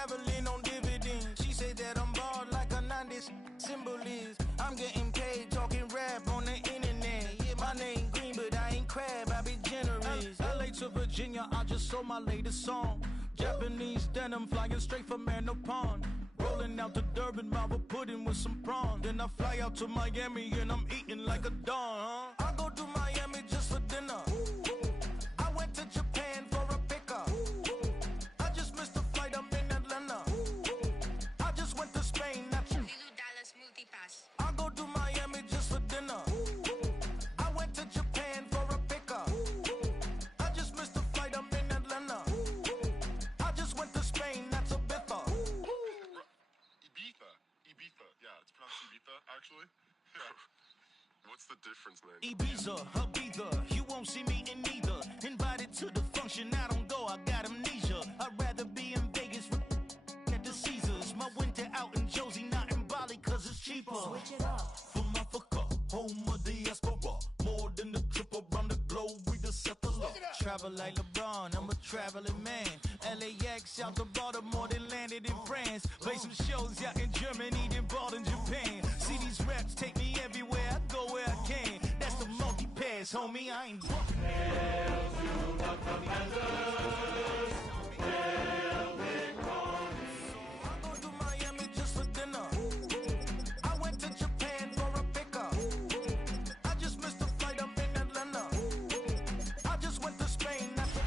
traveling on dividends. She said that I'm bald like a 90s symbol is. I'm getting paid talking rap on the internet. Yeah, my name green, but I ain't crab, I be generous. LA to Virginia, I just sold my latest song. Japanese denim flying straight from Manapon. Rolling out to Durban, mouth a pudding with some prawns. Then I fly out to Miami and I'm eating like a don, huh? I go to Miami just for dinner. I went to Japan for a pickup. I just missed the flight, I'm in Atlanta. I just went to Spain, that's Dallas Multipass. I go to Miami just for dinner. I went to Japan for a pickup. I just missed the flight, I'm in Atlanta. I just went to Spain, that's a biffa. Ibiza. Yeah, it's pronounced Ibiza, actually. What's the difference, man? Ibiza, Ibiza, you won't see me in neither. Invited to the function, I don't go, I got amnesia. I'd rather be in Vegas at the Caesars. My winter out in Josie, not in Bali, cause it's cheaper. Switch it up. From Africa, home of the diaspora. More than the trip around the globe, we just set the law. Travel like LeBron, I'm a traveling man. LAX out to Baltimore, then landed in France. Play some shows out in Germany, then bought in Japan. See these reps take me everywhere, I go where I can. That's the multi-pass, homie, I ain't bumping. Hail to the Commanders. Hail I go to Miami just for dinner. I went to Japan for a pickup. I just missed the flight, I'm in Atlanta. I just went to Spain, that's a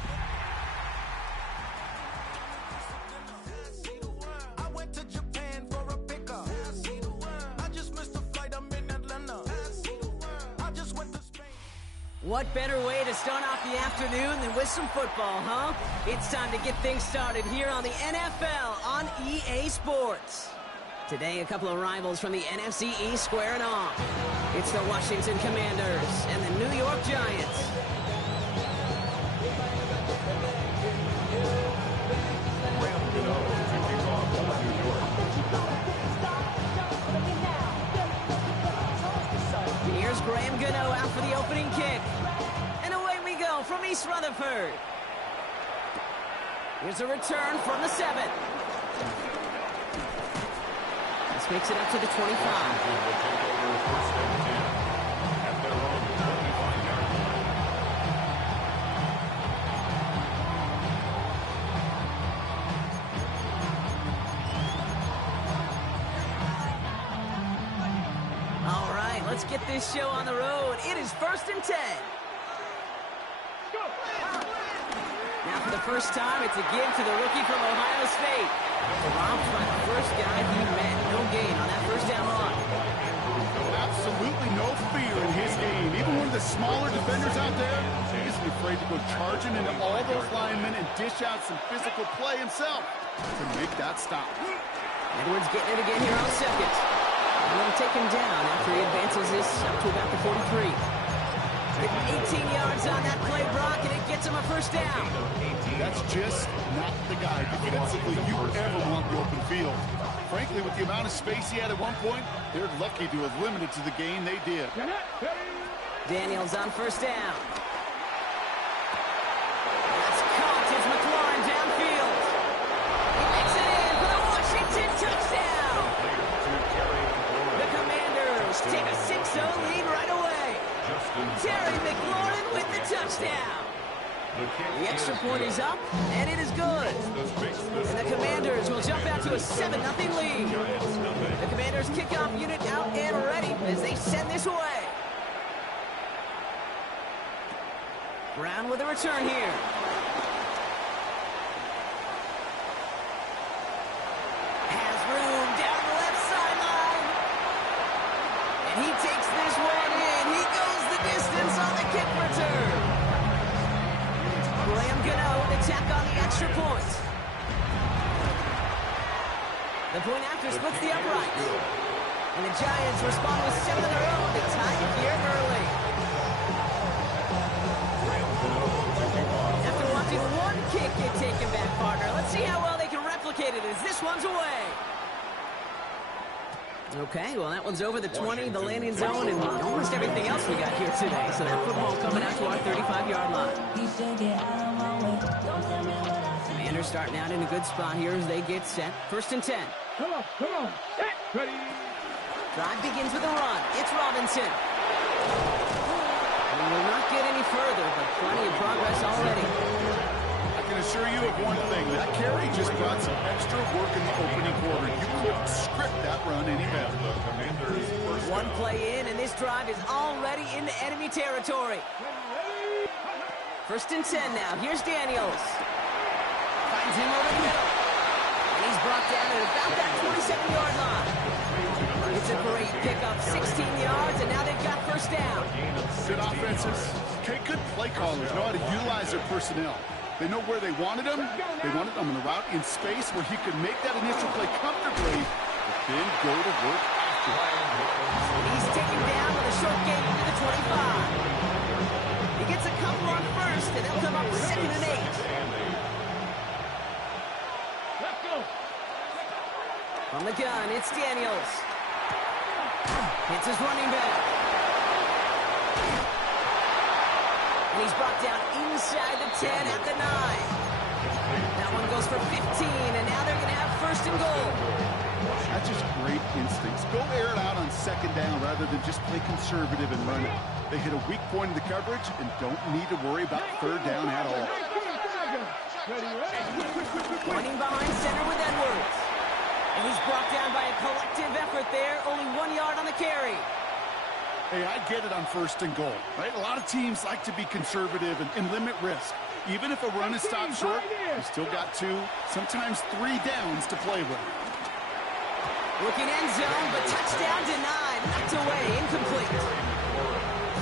I went to Japan for a pickup. I just missed the flight, I'm in Atlanta. I just went to Spain. What better way to start off the afternoon than with some football, huh? It's time to get things started here on the NFL on EA Sports. Today, a couple of rivals from the NFC East squaring off. It's the Washington Commanders and the New York Giants. Here's Graham Gano out for the opening kick. And away we go from East Rutherford. Here's a return from the 7. This makes it up to the 25. Let's get this show on the road. It is 1st and 10. Now for the first time, it's a give to the rookie from Ohio State. Romped by the first guy he met. No gain on that first down run. Absolutely no fear in his game. Even one of the smaller defenders out there, he isn't afraid to go charging into all those linemen and dish out some physical play himself to make that stop. Edwards getting it again here on 2nd. And they'll take him down after he advances this up to about the 43. Getting 18 yards on that play, Brock, and it gets him a first down. That's just not the guy defensively you ever want the open field. Frankly, with the amount of space he had at one point, they're lucky to have limited to the gain they did. Daniels on first down. That's caught. It's McLaurin downfield. He makes it in for the Washington touchdown. The Commanders take a 6-0 lead right away. Terry McLaurin with the touchdown. The extra point is up, and it is good. And the Commanders will jump out to a 7-0 lead. The Commanders kickoff unit out and ready as they send this away. Brown with a return here. Has room down the left sideline. And he takes this one in. He goes the distance on the kick return. Graham Gano to tack on the extra point. The point after splits the upright. And the Giants respond with 7 of their own to tie it here early. After watching one kick get taken back, partner, let's see how well they can replicate it as this one's away. Okay, well, that one's over the 20, the landing zone, and almost everything else we got here today. So that football coming out to our 35-yard line. Commanders starting out in a good spot here as they get set. 1st and 10. Come on, set, ready. Drive begins with a run. It's Robinson. We will not get any further, but plenty of progress already. I can assure you of one thing. That carry just brought some extra work in the opening quarter. You couldn't script that run any better. One play in, and this drive is already into enemy territory. 1st and 10 now. Here's Daniels. Finds him over the middle. And he's brought down at about that 27-yard line. It's a great pickup, 16 yards, and now they've got 1st down. Good offenses. Okay, good play callers know how to utilize their personnel. They know where they wanted him. They wanted him on the route in space where he could make that initial play comfortably, but then go to work after. He's taken down with a short gain to the 25. He gets a couple on 1st, and they'll come up 2nd and 8. Let's go. From the gun, it's Daniels. Hits his running back. And he's brought down inside the 10 at the 9. That one goes for 15, and now they're going to have 1st and goal. That's just great instincts. Go air it out on 2nd down rather than just play conservative and run it. They hit a weak point in the coverage and don't need to worry about 3rd down at all. Running behind center with Edwards. And he's brought down by a collective effort there. Only 1 yard on the carry. Hey, I get it on 1st and goal, right? A lot of teams like to be conservative and limit risk. Even if a run is stopped short, you still got 2, sometimes 3 downs to play with. Looking end zone, but touchdown denied. Knocked away, incomplete.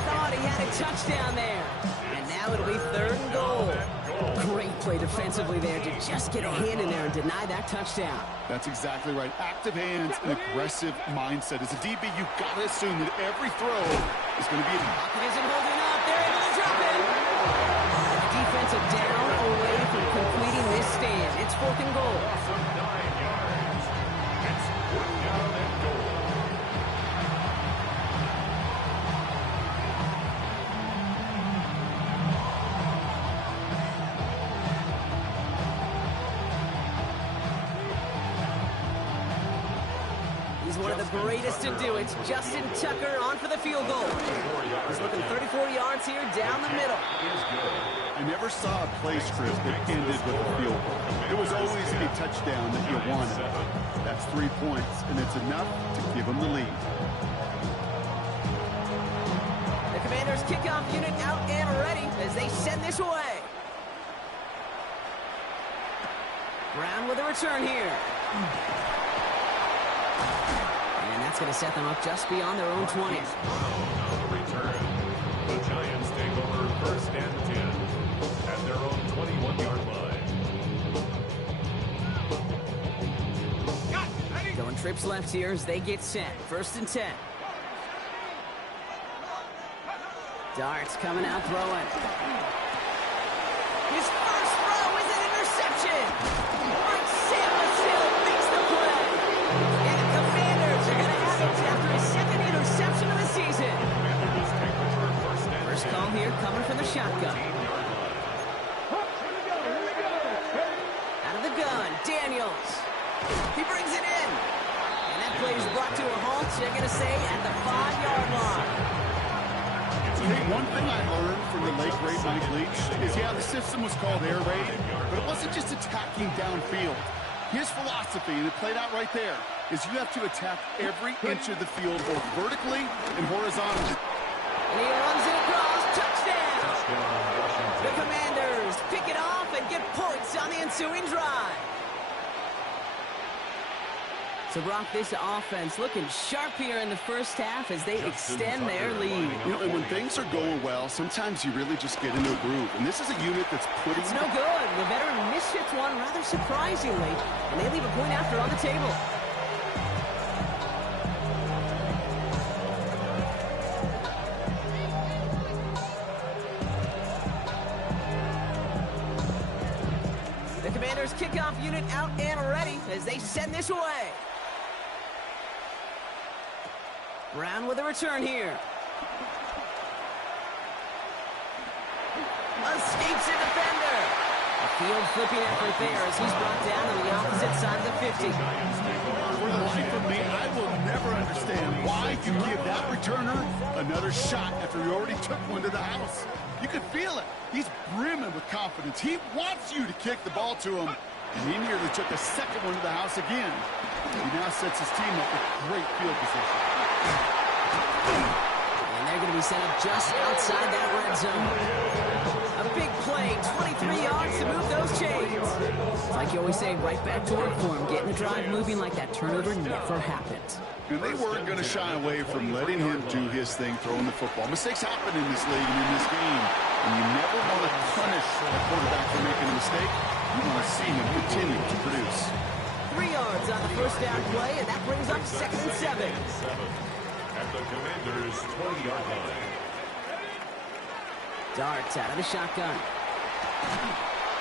Thought he had a touchdown there. And now it'll be 3rd and goal. Great play defensively there to just get a hand in there and deny that touchdown. That's exactly right. Active hands and aggressive mindset. As a DB, you've got to assume that every throw is going to be... Pocket isn't holding up. They're able to drop it. Defensive down away from completing this stand. It's 4th and goal. One of the greatest to do. It's Justin Tucker on for the field goal. He's looking 34 yards here down the middle. I never saw a play script that ended with a field goal. It was always a touchdown that you wanted. That's 3 points, and it's enough to give them the lead. The Commanders kickoff unit out and ready as they send this away. Brown with a return here. That's going to set them up just beyond their own 20. Return. The Giants take over 1st and 10 at their own 21-yard line. Going trips left here as they get set. 1st and 10. Darts coming out throwing. His first throw is an interception. Mike Samuel makes the play. And the Commanders are going to have it after his 2nd interception of the season. First call here coming from the shotgun. Out of the gun, Daniels. He brings it in. And that play is brought to a halt, so they're going to say at the 5-yard line. Hey, one thing I learned from the late great Mike Leach is, yeah, the system was called air raid, but it wasn't just attacking downfield. His philosophy, and it played out right there, is you have to attack every inch of the field, both vertically and horizontally. And he runs it across. Touchdown! The Commanders pick it off and get points on the ensuing drive. So, Brock, this offense looking sharp here in the first half as they extend their lead. You know, and when things are going well, sometimes you really just get into a groove. And this is a unit that's putting... It's no good. The veteran mishits one rather surprisingly, and they leave a point after on the table. The Commanders kickoff unit out and ready as they send this away. Brown with a return here. Escapes a defender. A field flipping effort there as he's brought down on the opposite side of the 50. For the life of me, I will never understand why you give that returner another shot after he already took one to the house. You could feel it. He's brimming with confidence. He wants you to kick the ball to him, and he nearly took a second one to the house again. He now sets his team up with great field position. And they're going to be set up just outside that red zone. A big play, 23 yards to move those chains. It's like you always say, right back to work for him. Getting the drive moving like that turnover never happened. And they weren't going to shy away from letting him do his thing, throwing the football. Mistakes happen in this league and in this game. And you never want to punish a quarterback for making a mistake. You want to see him continue to produce. 3 yards on the first down play, and that brings up 2nd and 7. At the Commanders' 20-yard line. Darts out of the shotgun.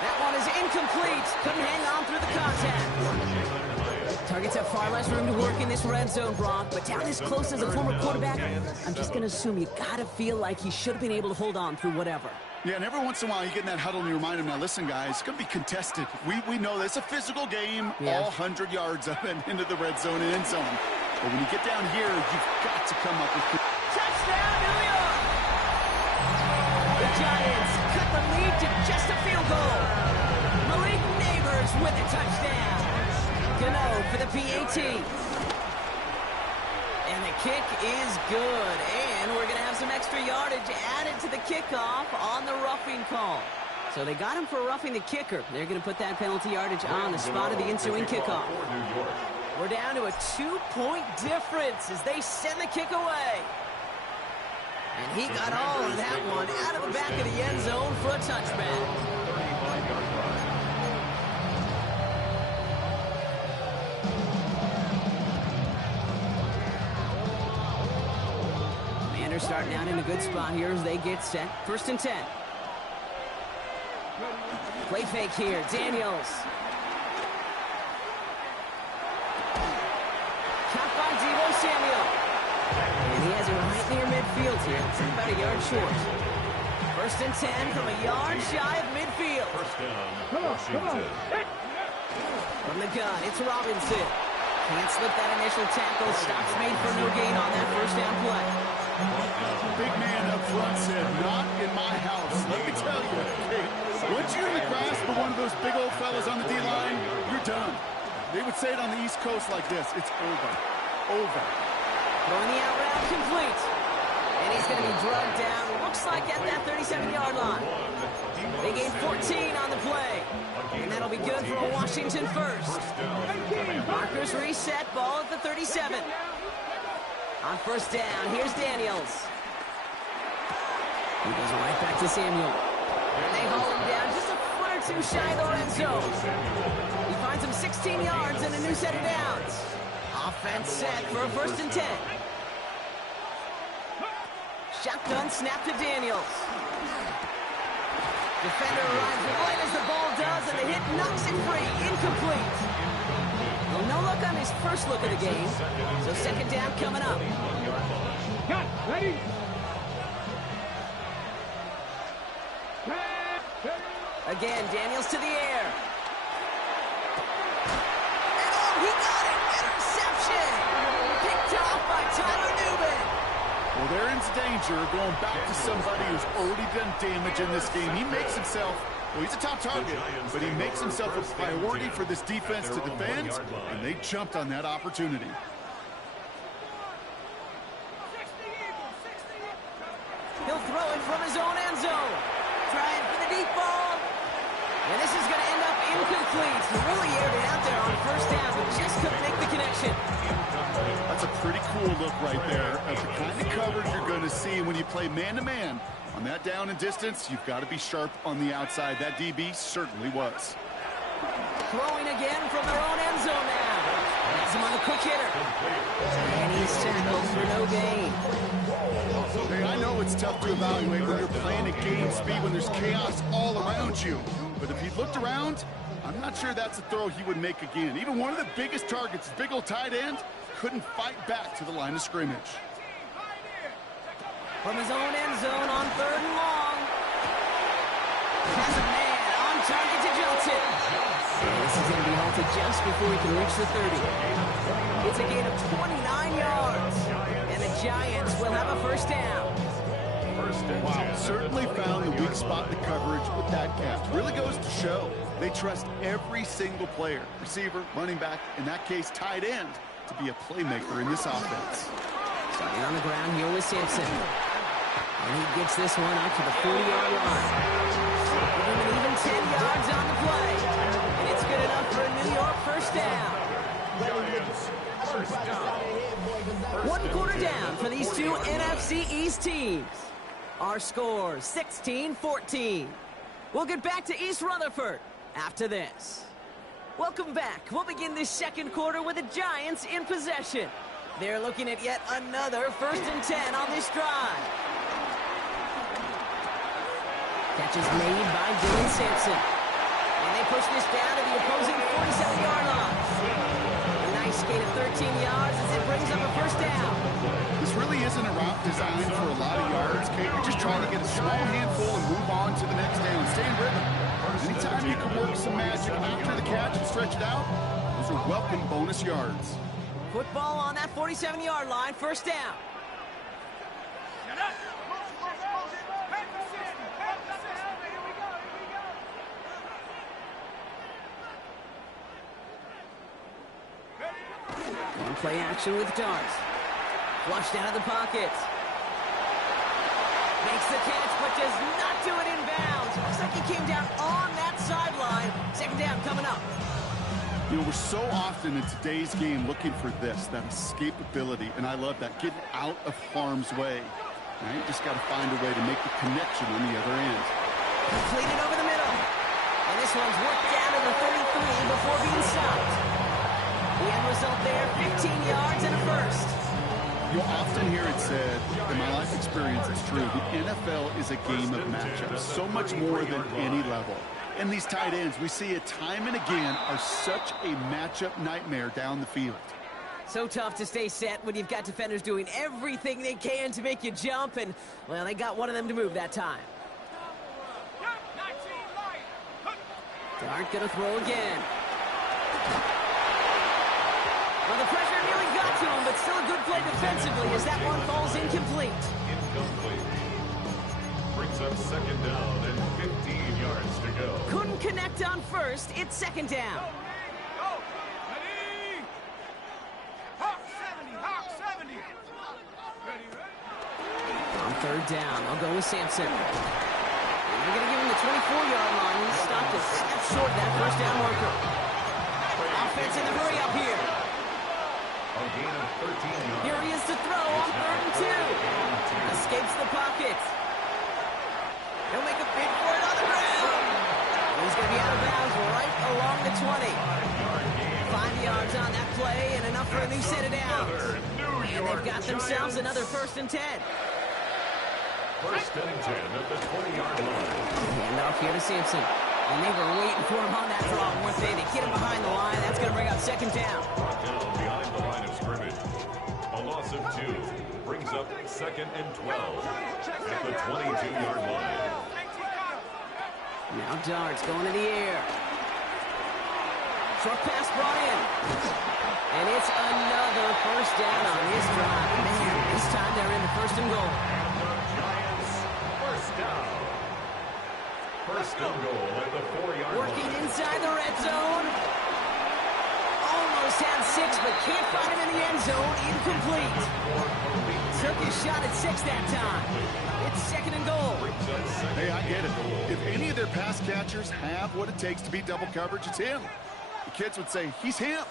That one is incomplete. Couldn't hang on through the contact. Targets have far less room to work in this red zone, Brock, but down as close as a former quarterback, I'm just going to assume you got to feel like he should have been able to hold on through whatever. Yeah, and every once in a while you get in that huddle and you remind him, now listen, guys, it's going to be contested. We know this. It's a physical game, all 100 yards up and into the red zone and end zone. But when you get down here, you've got to come up with... Touchdown, New York! The Giants cut the lead to just a field goal. Malik Neighbors with a touchdown. Gano for the PAT. And the kick is good. And we're going to have some extra yardage added to the kickoff on the roughing call. So they got him for roughing the kicker. They're going to put that penalty yardage on the spot of the ensuing kickoff. We're down to a 2-point difference as they send the kick away. And he got all of that one out of the back of the end zone for a touchback. Commanders starting out in a good spot here as they get set. 1st and 10. Play fake here. Daniels. Caught by Deebo Samuel. And he has it right near midfield here. It's about a yard short. 1st and 10 from a yard shy of midfield. First down, Washington. From the gun, it's Robinson. Can't slip that initial tackle. Stops made for no gain on that 1st down play. Big man up front said, not in my house. Let me tell you, hey, once you're in the grasp of one of those big old fellas on the D-line, you're done. They would say it on the East Coast like this, it's over. Over. Throwing the out route complete. And he's going to be drugged down, looks like at that 37-yard line. They gain 14 on the play. And that'll be good for a Washington first. Markers reset, ball at the 37. On 1st down, here's Daniels. He goes right back to Samuel. And they haul him down just a foot or two shy of the red zone. He finds him 16 yards and a new set of downs. Offense set for a 1st and 10. Shotgun snap to Daniels. Defender arrives right as the ball does, and the hit knocks it free. Incomplete. Well, no luck on his first look of the game, so 2nd down coming up. Got ready. Again, Daniels to the air. And oh, he got it! Interception! Picked off by Tyler Newman. Well, they're in danger going back to somebody who's already done damage in this game. He makes himself, well, he's a top target, but he makes himself a priority for this defense to defend, and they jumped on that opportunity. He'll throw it from his own end zone. Trying for the deep ball. And this is going to end up incomplete. He really aired it out there on 1st down, but just couldn't make the connection. That's a pretty cool look right there of the kind of coverage you're going to see when you play man-to-man. On that down and distance, you've got to be sharp on the outside. That DB certainly was. Throwing again from their own end zone now. That's him on the quick hitter. And he's tackled for no gain. Hey, I know it's tough to evaluate when you're playing at game speed, when there's chaos all around you. But if he looked around, I'm not sure that's a throw he would make again. Even one of the biggest targets, big old tight end, couldn't fight back to the line of scrimmage. From his own end zone on 3rd and long. Has a man on target to Johnson. And this is going to be halted just before he can reach the 30. It's a gain of 29 yards. And the Giants will have a first down. Wow, certainly found the weak spot in the coverage with that catch. Really goes to show they trust every single player, receiver, running back, in that case, tight end, to be a playmaker in this offense. Starting on the ground here with Sampson. And he gets this one out to the 40-yard line. Give him an even 10 yards on the play. And it's good enough for a New York first down. One quarter down for these two NFC East teams. Our score, 16-14. We'll get back to East Rutherford after this. Welcome back. We'll begin this second quarter with the Giants in possession. They're looking at yet another 1st and 10 on this drive. Catch is made by Dylan Sampson. And they push this down to the opposing 47-yard line. A nice gain of 13 yards as it brings up a first down. This really isn't a route designed for a lot of yards, Kate. You're just trying to get a small handful and move on to the next down. Stay in rhythm. Anytime you can work some magic after the catch and stretch it out, those are welcome bonus yards. Football on that 47-yard line, first down. One play action with Darts. Flushed out of the pocket. Makes the catch, but does not do it in bounds. Looks like he came down on that sideline. Second down coming up. You know, we're so often in today's game looking for this, that escapability, and I love that, getting out of harm's way. Now you just got to find a way to make the connection on the other end. Completed over the middle. And this one's worked down to the 33 before being stopped. The end result there, 15 yards and a first. You'll often hear it said, in my life experience, it's true, the NFL is a game of matchups, so much more than any level. And these tight ends, we see it time and again, are such a matchup nightmare down the field. So tough to stay set when you've got defenders doing everything they can to make you jump, and, well, they got one of them to move that time. Dart gonna throw again. Well, the pressure nearly got to him, but still a good play defensively as that one falls incomplete. Incomplete. Brings up second down and 15 yards to go. Couldn't connect on first. It's second down. On third down, I'll go with Sampson. And they're going to give him the 24-yard line. He stopped a step short of that first down marker. Offense in the hurry up here. A gain of 13 yards. Here he is to throw on third and two. Escapes the pocket. He'll make a bid for it on the ground. He's going to be out of bounds right along the 20. 5 yards on that play and enough for a new set of downs. And they've got themselves another 1st and 10. First and 10 at the 20-yard line. Hand off here to Sampson. And they were waiting for him on that draw, weren't they? They get him behind the line. That's going to bring up second down. Brought down behind the line of scrimmage. A loss of 2 brings up second and 12 at the 22-yard line. Now Darts going to the air. Short pass brought in. And it's another first down on this drive. Man, this time they're in the 1st and goal. Giants, first down. First and goal at the 4-yard line. Working inside the red zone. Almost had 6, but can't find him in the end zone. Incomplete. Took his shot at 6 that time. It's second and goal. Hey, I get it. If any of their pass catchers have what it takes to beat double coverage, it's him. The kids would say, he's him.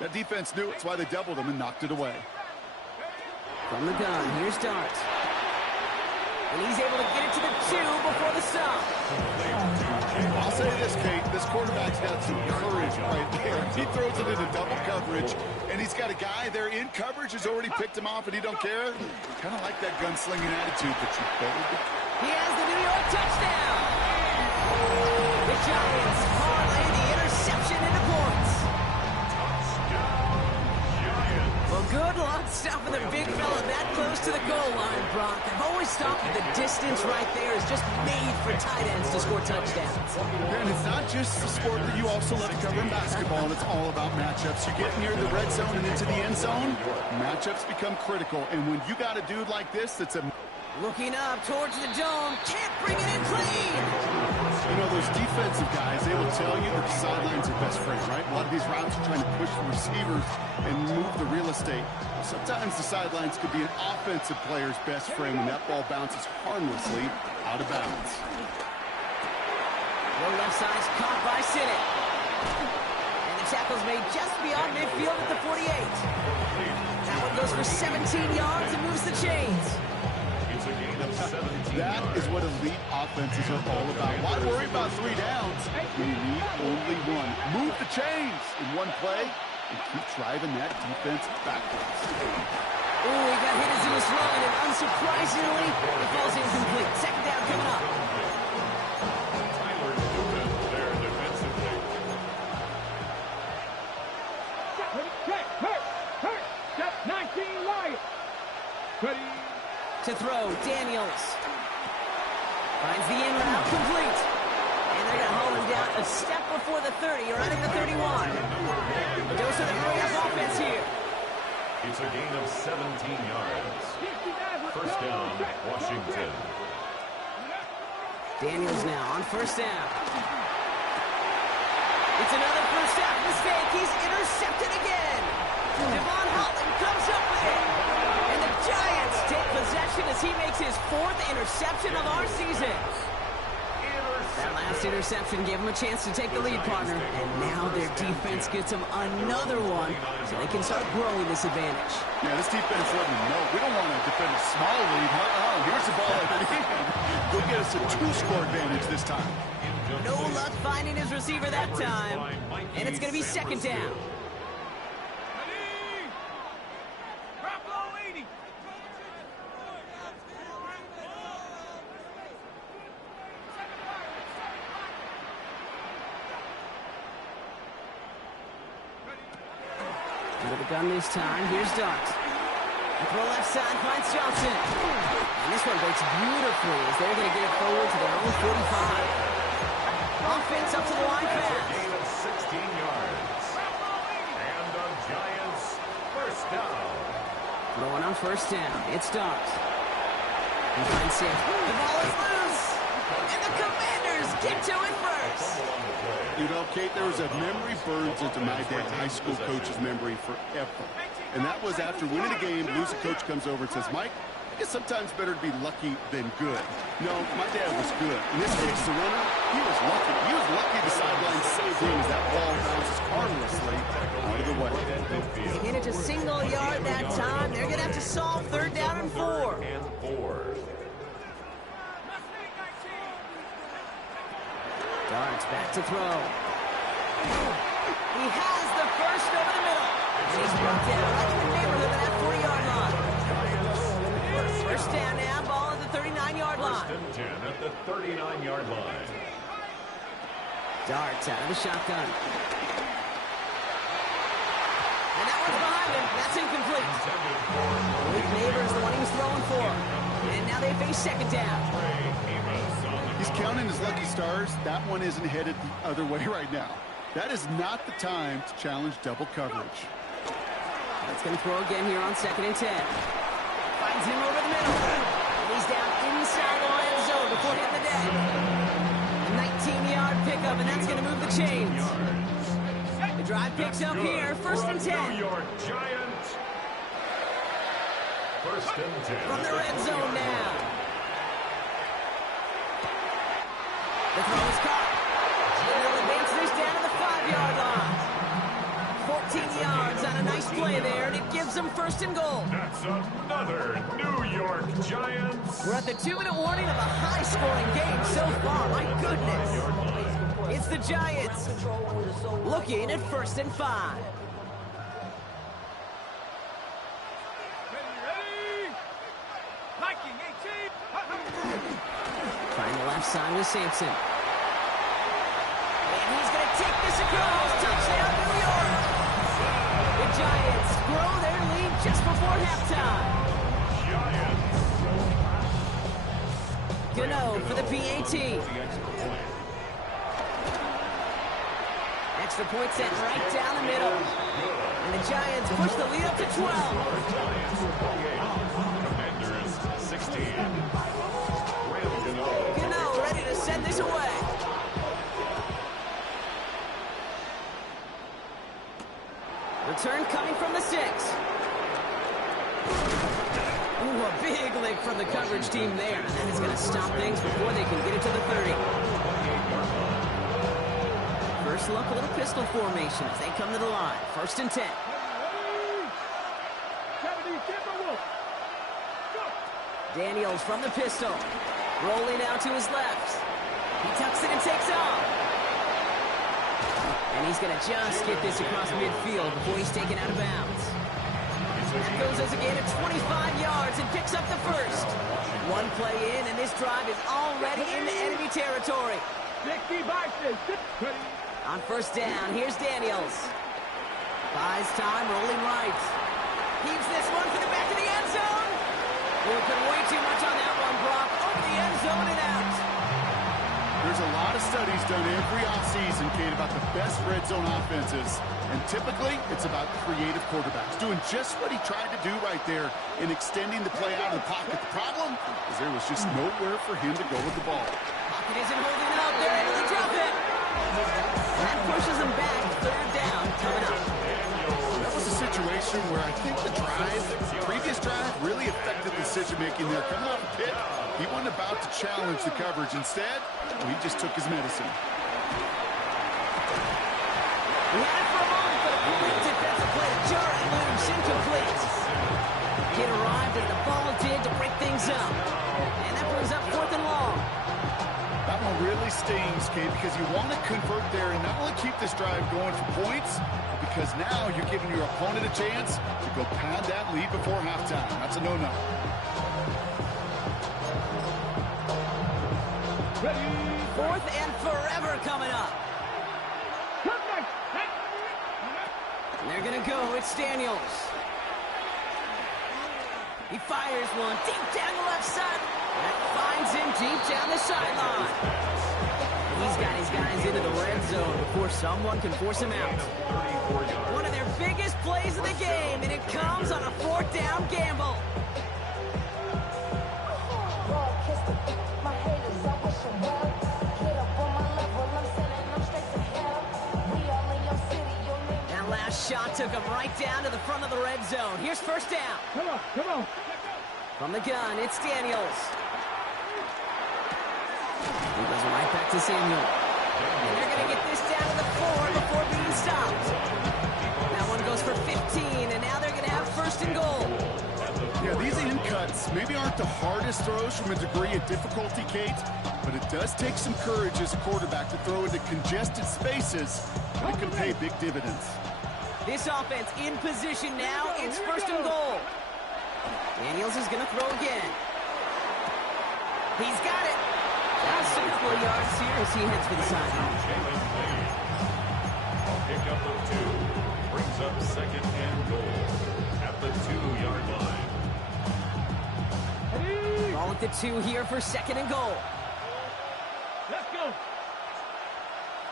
That defense knew it. That's why they doubled him and knocked it away. From the gun, here's Darts. And he's able to get it to the 2 before the stop. I'll say this, Kate. This quarterback's got some courage right there. He throws it into double coverage, and he's got a guy there in coverage who's already picked him off, and he don't care. Kind of like that gunslinging attitude that you better be. He has the New York touchdown. The Giants parlay the interception into points. Touchdown, Giants. Well, good luck stopping the big fella that close to the goal line, Brock. I've always just thought that the distance right there is just made for tight ends to score touchdowns. And it's not just a sport that you also love to cover in basketball. It's all about matchups. You get near the red zone and into the end zone, matchups become critical. And when you got a dude like this that's a... Looking up towards the dome, can't bring it in clean. You know, those defensive guys, they will tell you that the sidelines are best friend, right? A lot of these routes are trying to push the receivers and move the real estate. Sometimes the sidelines could be an offensive player's best friend when that ball bounces harmlessly out of bounds. Low left side is caught by Sinnott. And the tackle's made just beyond midfield at the 48. That one goes for 17 yards and moves the chains. It's a gain of 17 That yards. is what elite offenses are all about. Why worry about 3 downs when you need only one? Move the chains in one play and keep driving that defense backwards. Ooh, he got hit as he was throwing, and unsurprisingly, it falls incomplete. Second down coming up. Tyler Newton there defensively. Hurt. Step 19 wide. Ready. To throw, Daniels. Finds the in route complete. And they're going to haul him down a step before the 30, or right at the 31. Dose of the hurry-up offense here. It's a gain of 17 yards. First down, Washington. Daniels now on first down. It's another first down mistake. He's intercepted again. Devon Holland comes up with it. And the Giants take possession as he makes his 4th interception of our season. That last interception gave him a chance to take the lead, partner. And now their defense gets them another one so they can start growing this advantage. Yeah, this defense letting them know we don't want to defend a small lead. Here's the ball at the end. Go get us a 2-score advantage this time. No luck finding his receiver that time. And it's going to be second down. Out of the gun this time. Here's Dart. Throw left side finds Johnson. And this one breaks beautifully as they're going to get it forward to their own 45. Offense up to the line pass. Gain of 16 yards. And the Giants first down. Throwing on first down. It's Dart. He finds Sam. The ball is loose. And the Commanders get to it first. You know, Kate, there was a memory burns into my dad's high school coach's memory forever. And that was after winning a game, losing coach comes over and says, Mike, I guess sometimes better to be lucky than good. No, my dad was good. In this case, the runner, he was lucky. He was lucky the sideline saved him as that ball bounces harmlessly out of the way. They get it to single yard that time. They're going to have to solve 3rd down and 4. Dart's back to throw. He has the first over the middle. And he's brought down right in the neighborhood of that 40-yard line. First down now, ball at the 39-yard line. First and 10 at the 39-yard line. Dart's out of the shotgun. And that one's behind him. That's incomplete. Malik Neighbors, the one he was throwing for. And now they face second down. He's counting his lucky stars. That one isn't headed the other way right now. That is not the time to challenge double coverage. That's going to throw again here on 2nd and 10. Finds him over the middle. And he's down inside the red zone before the end of the day. A 19-yard pickup, and that's going to move the chains. The drive picks up here, 1st and 10. New York Giants. First and 10. From the red zone now. The throw is caught. And they'll advance this down to the 5-yard line. 14 yards on a nice play there, and it gives them 1st and goal. That's another New York Giants. We're at the 2-minute warning of a high-scoring game so far. My goodness. It's the Giants looking at 1st and 5. Trying the left side with Sampson. And he's going to take this across. Touchdown, New York. The Giants grow their lead just before halftime. Giants. Gano for the PAT. Extra point sent right down the middle. And the Giants push the lead up to 12. Commanders 16. Gano ready to send this away. Return coming from the 6. Ooh, a big lick from the coverage team there. That is going to stop things before they can get it to the 30. First look, a little pistol formation as they come to the line. 1st and 10. Daniels from the pistol. Rolling out to his left. He tucks it and takes off. And he's going to just get this across midfield before he's taken out of bounds. That goes as a gain of 25 yards and picks up the first. One play in, and this drive is already into enemy territory. On 1st down, here's Daniels. Buys time, rolling right. Keeps this one for the back of the end zone. We'll put way too much on that one, Brock. Over the end zone and out. There's a lot of studies done every offseason, Kate, about the best red zone offenses. And typically, it's about creative quarterbacks doing just what he tried to do right there in extending the play out of the pocket. The problem is there was just nowhere for him to go with the ball. Pocket isn't holding up. They're able to drop it. That pushes them back. 3rd down coming up. That was a situation where I think the previous drive really affected decision-making there. Coming off a pick, he wasn't about to challenge the coverage. Instead, he just took his medicine. He had it for a moment, but a complete defensive play to jar it loose, incomplete. It arrived as the ball did to break things up. And that brings up 4th and long. That one really stings, Kate, because you want to convert there and not only keep this drive going for points, because now you're giving your opponent a chance to go pad that lead before halftime. That's a no-no. Ready. 4th and forever coming up. And they're going to go. It's Daniels. He fires one deep down the left side. That finds him deep down the sideline. He's got his guys into the red zone before someone can force him out. One of their biggest plays of the game, and it comes on a 4th down gamble. That last shot took him right down to the front of the red zone. Here's 1st down. Come on. From the gun, it's Daniels. He goes right back to Samuel. And they're going to get this down to the 4 before being stopped. That one goes for 15, and now they're going to have 1st and goal. Yeah, these in cuts maybe aren't the hardest throws from a degree of difficulty, Kate, but it does take some courage as a quarterback to throw into congested spaces, and it can pay big dividends. This offense in position now. It's 1st and goal. Daniels is going to throw again. He's got it. That's a couple of yards here as he heads for the sideline. Pick up of 2. Brings up 2nd and goal at the 2-yard line. Ball at the 2 here for 2nd and goal. Let's go.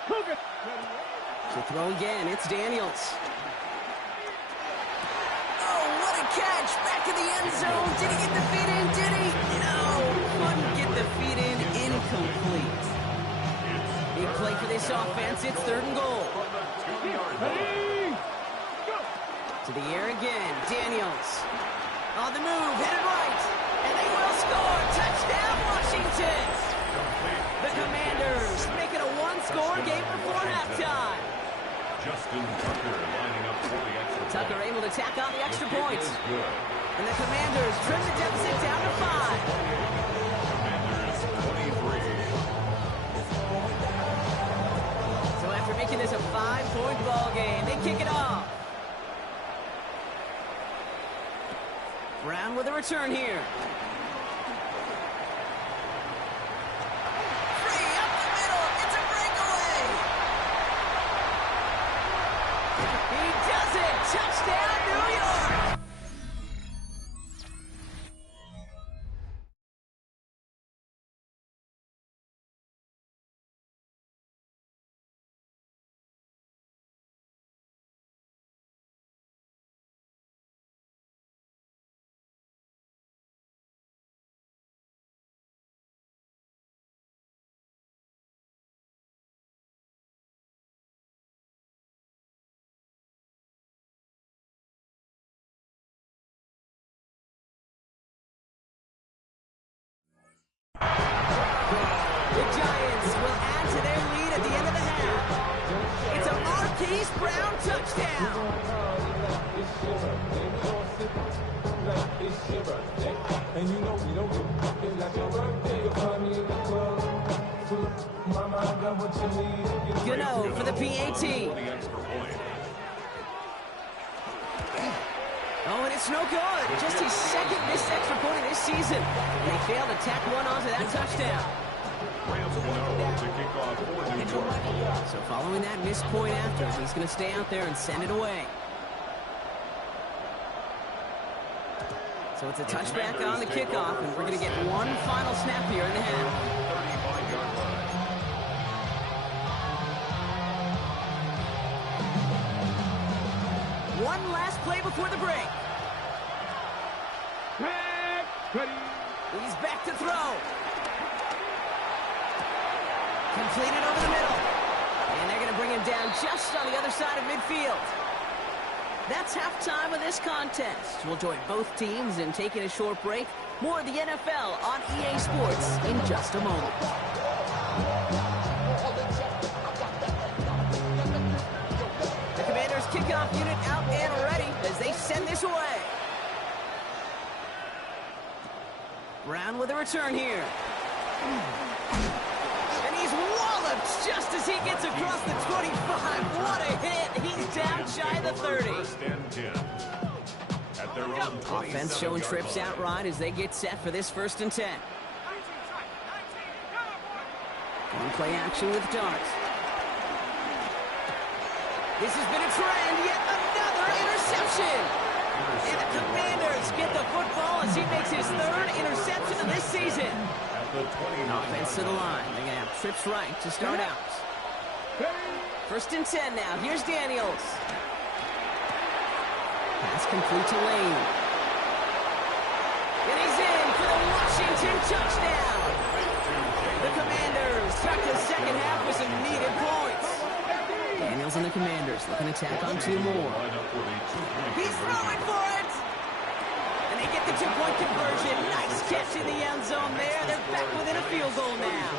Cougar. To throw again, it's Daniels. Oh, what a catch. Back to the end zone. Did he get the feet in? Did he? No. Couldn't get the feet in. Incomplete. Big play for this offense. It's 3rd and goal. Ready. Go. To the air again. Daniels. On the move. Headed right. And they will score. Touchdown, Washington. The Commanders make it a 1-score game before halftime. Justin Tucker lining up for the extra Tucker point. able to tack on the extra points. Good. And the Commanders trim the deficit down to 5. Commanders 23. So after making this a 5-point ball game, they kick it off. Brown with a return here. points will add to their lead at the end of the half. It's a Marquise Brown touchdown. And you know we don't give it like your birthday. You'll find me in the club. Mama, I got what you need. Gano for the PAT. Oh, and it's no good. Just his second missed extra point of this season. And they failed to tack one onto that touchdown. So following that missed point after, he's going to stay out there and send it away. So it's a touchback on the kickoff, and we're going to get one final snap here in the half. One last play before the break. He's back to throw. Completed over the middle. And they're going to bring him down just on the other side of midfield. That's halftime of this contest. We'll join both teams in taking a short break. More of the NFL on EA Sports in just a moment. The Commanders' kickoff unit out and ready as they send this away. Brown with a return here. And he's walloped just as he gets across the 25. What a hit. He's down shy of the 30. Offense showing trips out right as they get set for this 1st and 10. One play action with darts. This has been a trend, yet another interception. And the Commanders get the football as he makes his 3rd interception of this season. Offense to the line. They're going to have trips right to start out. 1st and 10 now. Here's Daniels. Pass complete to Lane. And he's in for the Washington touchdown. The Commanders start the second half with some needed points. Daniels and the Commanders looking to tack on 2 more. He's throwing for it. And they get the 2-point conversion. Nice catch in the end zone there. They're back within a field goal now.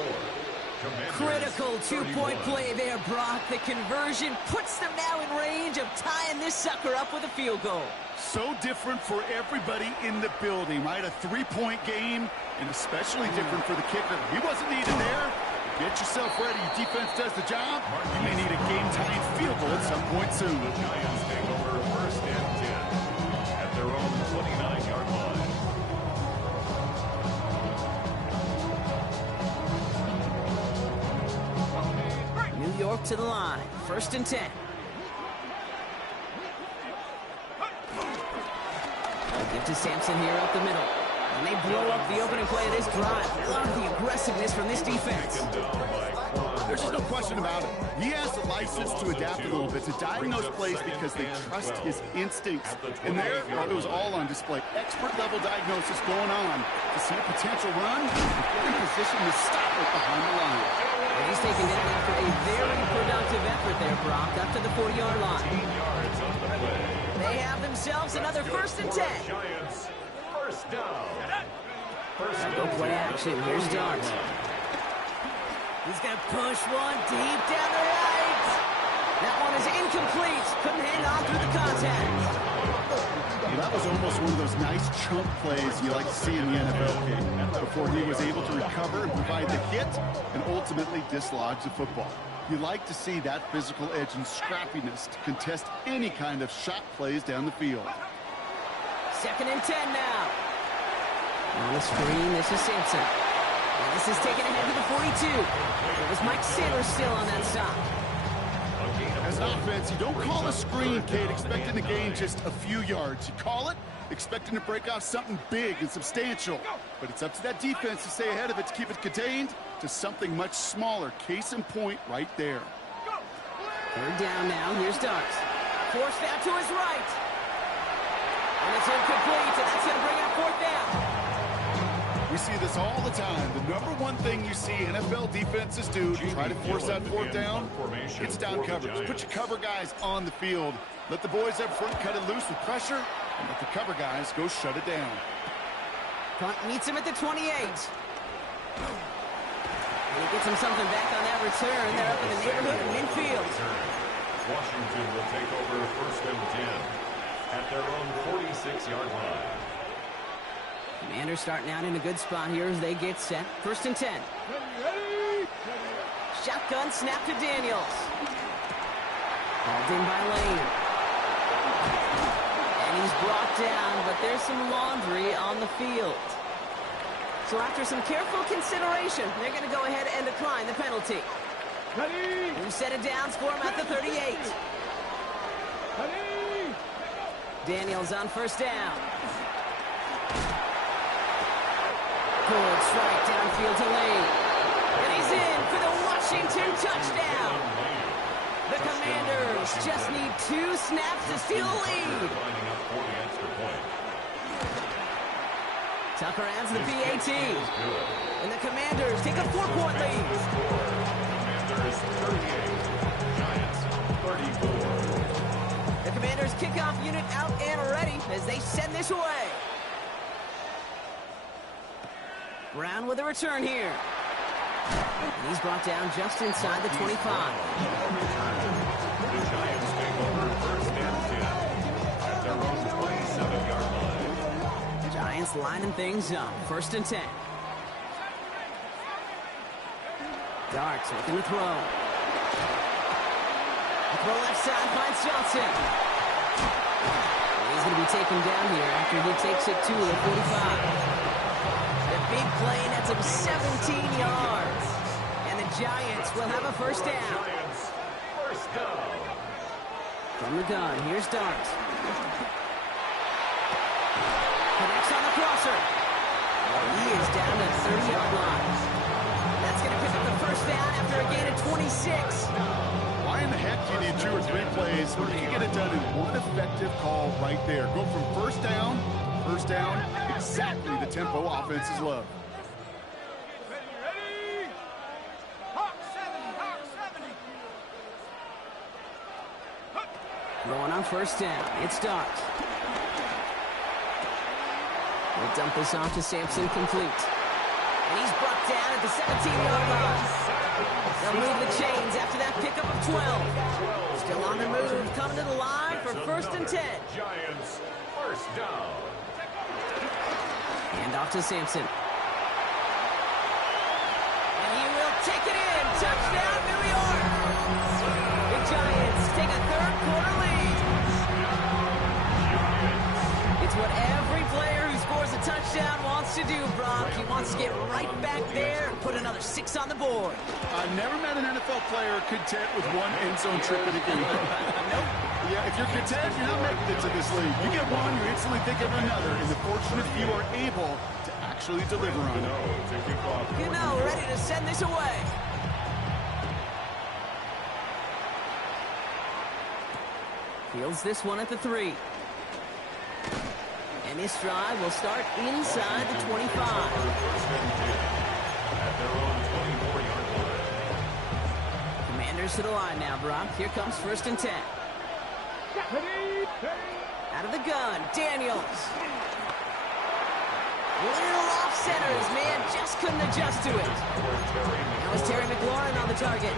Critical 2-point play there, Brock. The conversion puts them now in range of tying this sucker up with a field goal. So different for everybody in the building, right? A 3-point game, and especially different for the kicker. He wasn't needed there. Get yourself ready. Your defense does the job. You may need a game-tying field goal at some point soon. The Giants take over 1st and 10 at their own 29-yard line. New York to the line. 1st and 10. They'll give to Sampson here up the middle. And they blow up the opening play of this drive. I love the aggressiveness from this defense. There's just no question about it. He has the license to adapt a little bit, to diagnose plays because they trust his instincts. And there, it was all on display. Expert-level diagnosis going on to see a potential run and get in position to stop it behind the line. And he's taken down after a very productive effort there, Brock, up to the 40-yard line. They have themselves another 1st and 10. Giants, 1st down. Go play action. Here's Darts. He's going to push one deep down the right. That one is incomplete. Couldn't hang on through the contact. Well, that was almost one of those nice chunk plays you like to see in the NFL game before he was able to recover and provide the hit and ultimately dislodge the football. You like to see that physical edge and scrappiness to contest any kind of shot plays down the field. 2nd and 10 now. On the screen, this is Sampson. And this is taken ahead to the 42. It was Mike Sanders still on that stop. As an offense, you don't call a screen, Kate, expecting to gain just a few yards. You call it expecting to break off something big and substantial. But it's up to that defense to stay ahead of it, to keep it contained to something much smaller. Case in point right there. 3rd down now. Here's Darts. Forced out to his right. And it's incomplete, and that's going to bring up 4th down. We see this all the time. The number one thing you see NFL defenses do to try to force that 4th down, it's down coverage. Put your cover guys on the field. Let the boys up front cut it loose with pressure, and let the cover guys go shut it down. Punt meets him at the 28. And he gets him something back on that return. They're up in the neighborhood of midfield. Washington will take over 1st and 10 at their own 46-yard line. Commanders starting out in a good spot here as they get set. 1st and 10. Shotgun snap to Daniels. Called in by Lane. And he's brought down, but there's some laundry on the field. So after some careful consideration, they're going to go ahead and decline the penalty. Who set it down, score him at the 38. Daniels on 1st down. Good strike downfield to Lane. And he's in for the Washington touchdown. The Commanders just need 2 snaps to steal the lead. Tucker adds the PAT. And the Commanders take a 4-point lead. Commanders 38, Giants 34. The Commanders kickoff unit out and ready as they send this away. Brown with a return here. And he's brought down just inside the 25. The Giants take over 1st and 10 at their own 27-yard line. Giants lining things up. 1st and 10. Darts looking to throw. The throw left side finds Johnson. And he's going to be taken down here after he takes it to the 45. The big play nets him 17 yards. And the Giants will have a 1st down. Giants, 1st down. From the gun, here's Darts. Connects on the crosser. He is down to the 30-yard line. That's going to pick up the 1st down after a gain of 26. Why in the heck do you need 2 or 3 plays when you can get it done in one effective call right there? Go from 1st down, exactly the tempo offenses love. Going on 1st down, it's Darts. They'll dump this off to Sampson, complete. And he's brought down at the 17-yard line. They'll move the chains after that pickup of 12. Still on the move, coming to the line for 1st and 10. Giants, 1st down. Hand off to Sampson. And he will take it in. Touchdown, New York. The Giants take a 3rd-quarter lead. It's what every player who scores a touchdown wants to do, Brock. He wants to get right back there and put another 6 on the board. I've never met an NFL player content with 1 end zone trip in a game. Nope. Yeah, if you're content, you're not making it to this league. You get one, you instantly think of another, and the fortunate few are able to actually deliver on it. Gano ready to send this away. Fields this one at the 3. And this drive will start inside the 25. At their own 24-yard line. Commanders to the line now, Brock. Here comes 1st and 10. Out of the gun, Daniels. Little off center. His man just couldn't adjust to it. Now it's Terry McLaurin on the target.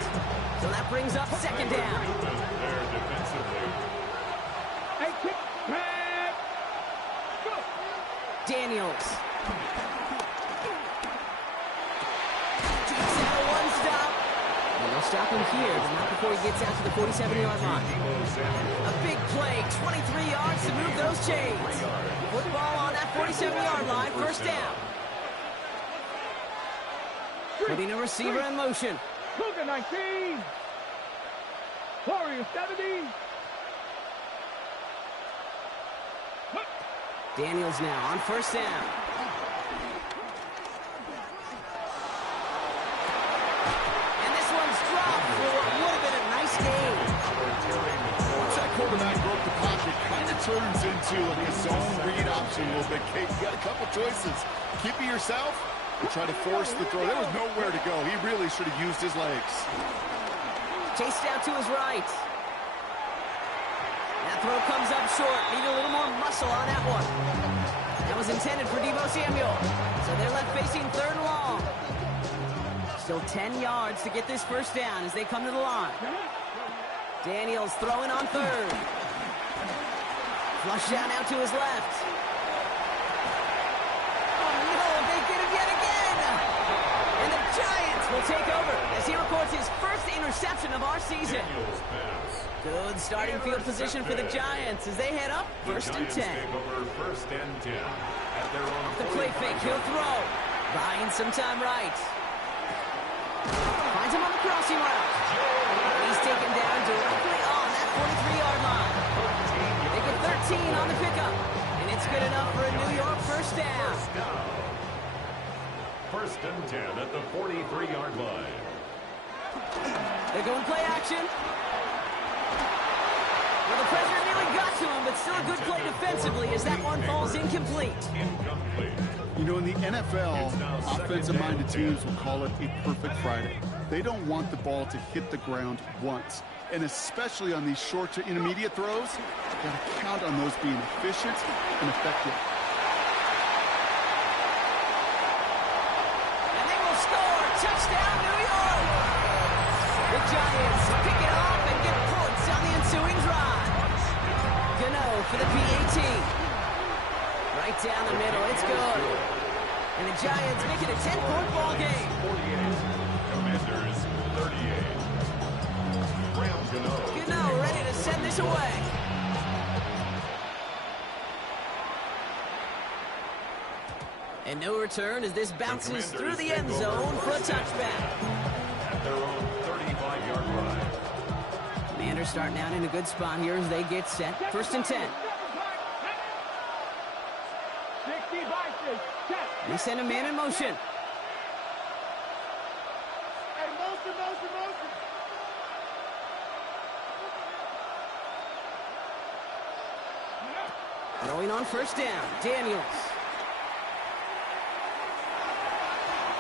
So that brings up 2nd down. Daniels. Takes out a 1-stop. And they'll stop him here, but not before he gets out to the 47-yard line. A big play, 23 yards to move those chains. Football on that 47-yard line, 1st down. Putting a receiver in motion. Cougar 19. Warrior 70. Daniels now on 1st down. And this one's dropped for what would have been a nice game. Once that quarterback broke the pocket, kind of turns into like a zone read option a little bit. Kate, you got a couple choices. Keep it yourself or try to force the throw. There was nowhere to go. He really should have used his legs. Chased out to his right. That throw comes up short. Needed a little more muscle on that one. That was intended for Deebo Samuel. So they're left facing 3rd and long. Still 10 yards to get this first down as they come to the line. Daniels throwing on third. Flush down out to his left. Oh no, they get him yet again! And the Giants will take over as he records his first interception of our season. Good starting field position for the Giants as they head up first and 10. First and 10. The play fake, he'll throw. Buying some time right. Finds him on the crossing route. He's taken down directly on that 43-yard line. They get 13 on the pickup, and it's good enough for a New York first down. First and 10 at the 43-yard line. They're going play action. Well, the pressure nearly got to him, but still a good play defensively as that one falls incomplete. You know, in the NFL, offensive-minded teams will call it a perfect Friday. They don't want the ball to hit the ground once. And especially on these short to intermediate throws, you've got to count on those being efficient and effective. And they will score. Touchdown, New York! The Giants pick it off and get points on the ensuing drive. Gano for the PAT. Right down the middle. It's good. And the Giants make it a 10-point ball game. 48. Commanders 38. Gano ready to send this away. And no return as this bounces through the end zone for a touchback. At their own 35-yard line. Commanders starting out in a good spot here as they get set. First and 10. They send a man in motion. Throwing on first down, Daniels.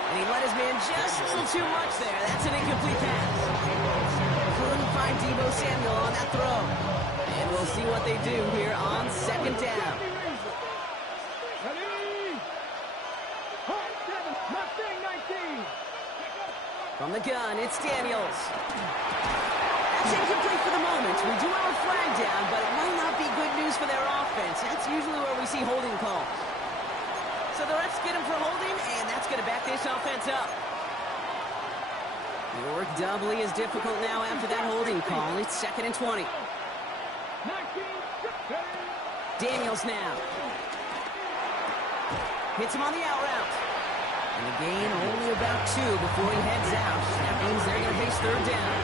And he let his man just a little too much there. That's an incomplete pass. Couldn't find Deebo Samuel on that throw. And we'll see what they do here on second down. From the gun, it's Daniels. That's incomplete for the moment. We do have a flag down, but it might not be good news for their offense. That's usually where we see holding calls. So the refs get him for holding, and that's going to back this offense up. The work doubly is difficult now after that holding call. It's second and 20. Daniels now. Hits him on the out route. And the gain only about 2 before he heads out. That means they're going to face third down.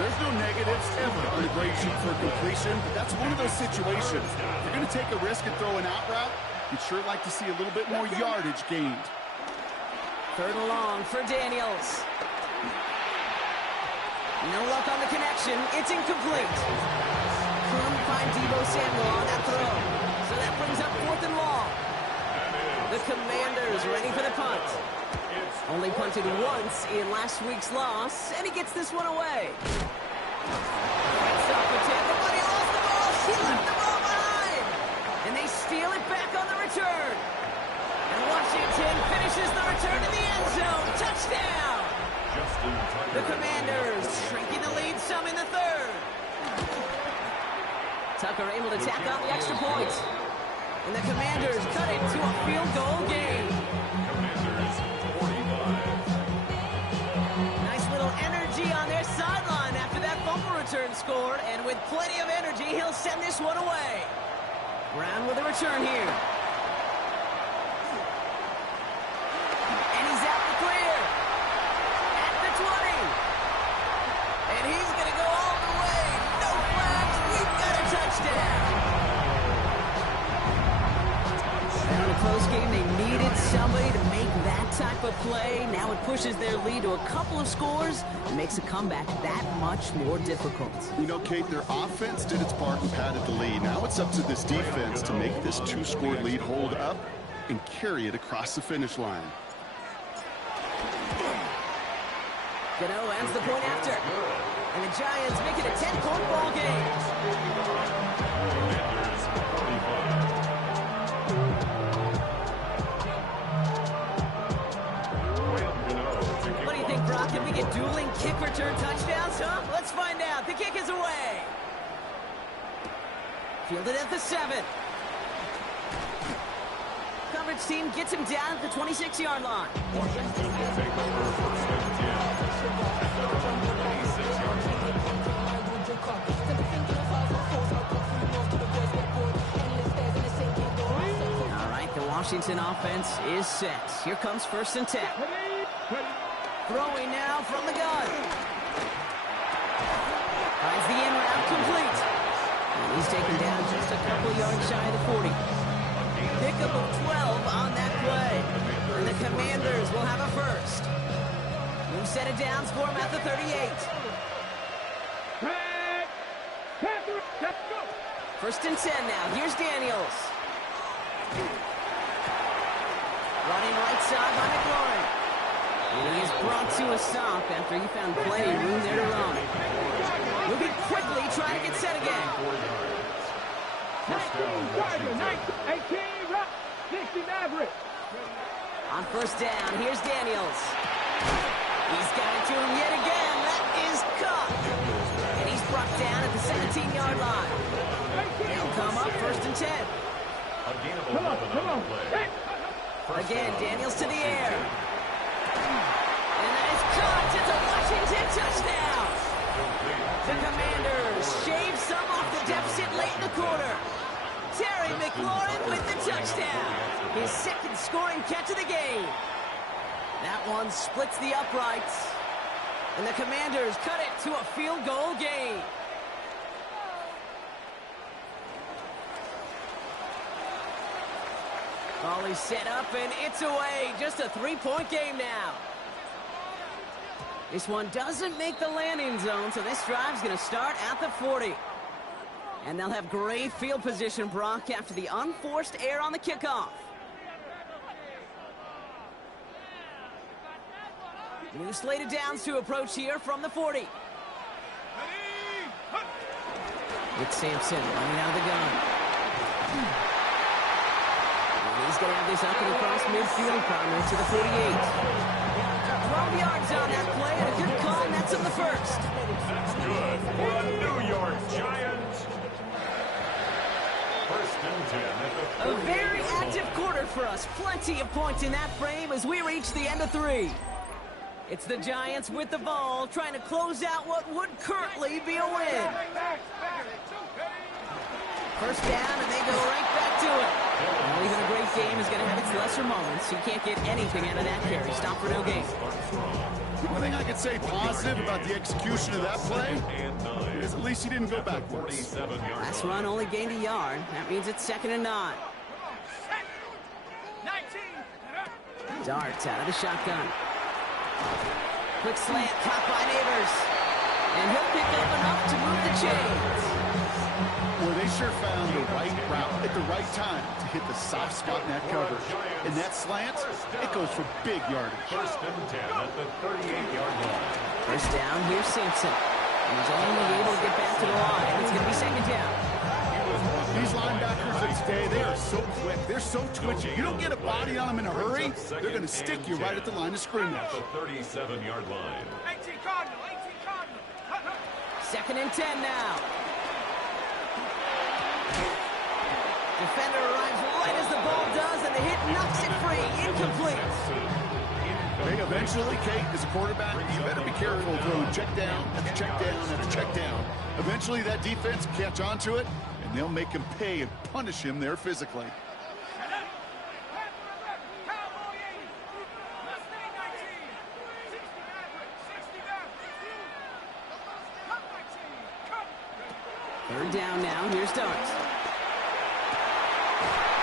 There's no negatives ever on the great shoot for completion, but that's one of those situations. If you're going to take a risk and throw an out route, you'd sure like to see a little bit more yardage gained. Third and long for Daniels. No luck on the connection. It's incomplete. Couldn't find Deebo Samuel on that throw. So that brings up fourth and long. The Commanders ready for the punt. Only punted once in last week's loss, and he gets this one away. Stop the tackle, but he lost the ball. He left the ball behind. And they steal it back on the return. And Washington finishes the return in the end zone. Touchdown. The Commanders shrinking the lead some in the third. Tucker able to tack on the extra point. And the Commanders cut it to a field goal game. Commanders 45. Nice little energy on their sideline after that fumble return scored. And with plenty of energy, he'll send this one away. Brown with a return here. And he's out the clear. At the 20. And he's going to go all the way. No flags. We've got a touchdown. In a close game, they needed somebody to make that type of play. Now it pushes their lead to a couple of scores and makes a comeback that much more difficult. You know, Kate, their offense did its part and padded the lead. Now it's up to this defense to make this 2-score lead hold up and carry it across the finish line. Gano ends the point after. And the Giants make it a 10-point ball game. Commanders 45. get dueling kick return touchdowns, huh? Let's find out. The kick is away. Fielded at the 7. Coverage team gets him down at the 26-yard line. Washington will take over first and 10 at the 26-yard line. All right, the Washington offense is set. Here comes first and 10. Throwing now from the gun. Finds the in route complete. And he's taken down just a couple yards shy of the 40. Pickup of 12 on that play. And the Commanders will have a first. New set of downs for him at the 38. First and 10 now. Here's Daniels. Running right side by McLaurin. And he is brought to a stop after he found plenty of room there to run. Moving quickly, trying to get set again. On first down, here's Daniels. He's got it to him yet again. That is caught. And he's brought down at the 17-yard line. They'll come up first and 10. Come on. Again, Daniels to the air. And that is caught. It's a Washington touchdown. The Commanders shave some off the deficit late in the quarter. Terry McLaurin with the touchdown. His second scoring catch of the game. That one splits the uprights. And the Commanders cut it to a field goal game. Volley set up, and it's away. Just a 3-point game now. This one doesn't make the landing zone, so this drive's going to start at the 40. And they'll have great field position, Brock, after the unforced error on the kickoff. New slate of downs to approach here from the 40. It's Sampson running out of the gun. He's going to have this up and across midfield, partner to the 48. 12 yards on that play, and a good call, and that's on the first. That's good for the New York Giants. First and 10 at the 48. A very active quarter for us. Plenty of points in that frame as we reach the end of 3. It's the Giants with the ball, trying to close out what would currently be a win. First down, and they go right back to it. Well, even a great game is going to have its lesser moments. You can't get anything out of that carry. Stop for no gain. One thing I could say positive about the execution of that play is at least he didn't go backwards. Last run only gained a yard. That means it's 2nd and 9. Darts out of the shotgun. Quick slant caught by Neighbors. And he'll pick up enough to move the chains. Well, they sure found the right route at the right time to hit the soft spot in that coverage. And that slant, it goes for big yardage. First and 10 at the 38-yard line. First down, here's Simpson. And he's only able to get back to the line. It's going to be 2nd down. These linebackers of today, they are so quick. They're so twitchy. You don't get a body on them in a hurry, they're going to stick you right at the line of scrimmage. At the 37-yard line. 18 Cardinal. 2nd and 10 now. Defender arrives right as the ball does, and the hit knocks it free. Incomplete. Hey, eventually, Kate, as a quarterback, you better be careful throwing check down after check down after check down. Eventually, that defense will catch on to it, and they'll make him pay and punish him there physically. Third down now. Here's Darts.